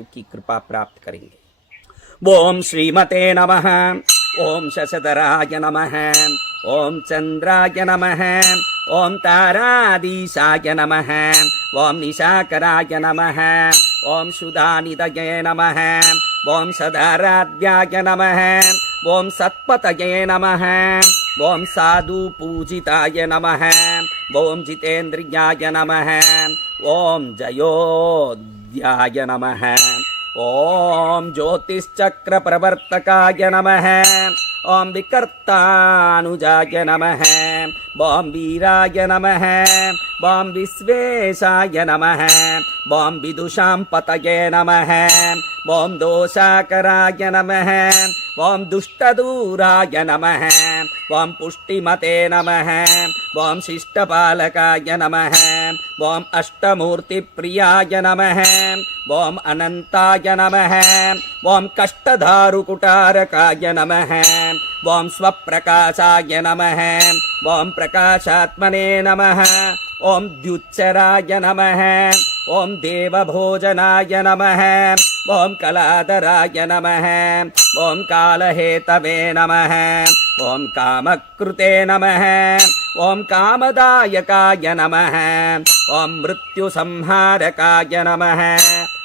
महादेव की कृपा प्राप्त करेंगे। ओम श्रीमते नमः। ओम शशधराय नमः। ओम चंद्राय नमः। ओम ताराधीशाय नमः। ओम निशाकराय नमः। ओम सुधानिधये नमः। ओम सदाराध्याय नमः। ओम सत्पतये नमः। ओम साधु पूजिताय नमः। ओम जितेन्द्रियाय नमः। ओम जयोध्याय नमः। ओम ज्योतिश्चक्र प्रवर्तकाय नमः। ओम विकर्तानुजाय नमः। ओम वीराय नमः। ओम विश्वेशाय नमः। ओम विदुषां पतये नमः। ओम दोषाकराय नमः। ओम दुष्टदूराय नमः। ओम पुष्टिमते नमः। ओम शिष्टपालकाय नमः। ओम अष्टमूर्तिप्रियाय नमः। ओम अनंताय नमः। ओम कष्टधारुकुटारकाय नमः। ओम स्वप्रकाशाय नमः। ओम प्रकाशात्मने नमः। ओम द्युच्चराय नमः। ओम देवभोजनाय नमः। ओम कलाधराय नमः। ओम कालहेतवे नमः। ओम कामकृते नमः। ओम कामदायकाय नमः। ओम मृत्युसंहारकाय नमः।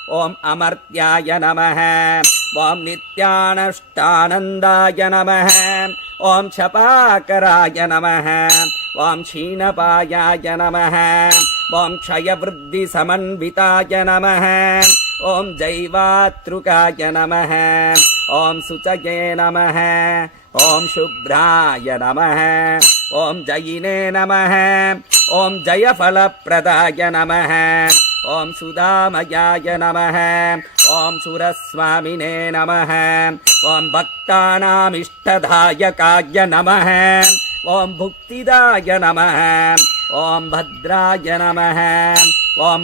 ओम अमर्त्याय नमः। ओम नित्यानष्टानन्दाय नमः। ओम क्षपाकराय नमः। ओम क्षीणपायाय नमः। ओम क्षयवृद्धिसमन्विताय नमः। ओम जैवातृकाय नमः। ओम शुचये नमः। ओम शुभ्राय नमः। ओम जयिने नमः। ओम जयफलप्रदाय नमः। ओम सुधामयाय नमः। ओम सुरस्वामिने नमः। ओम भक्तानामिष्टदायकाय नमः। ओम भुक्तिदाय नमः। ओम भद्राय नमः। ओम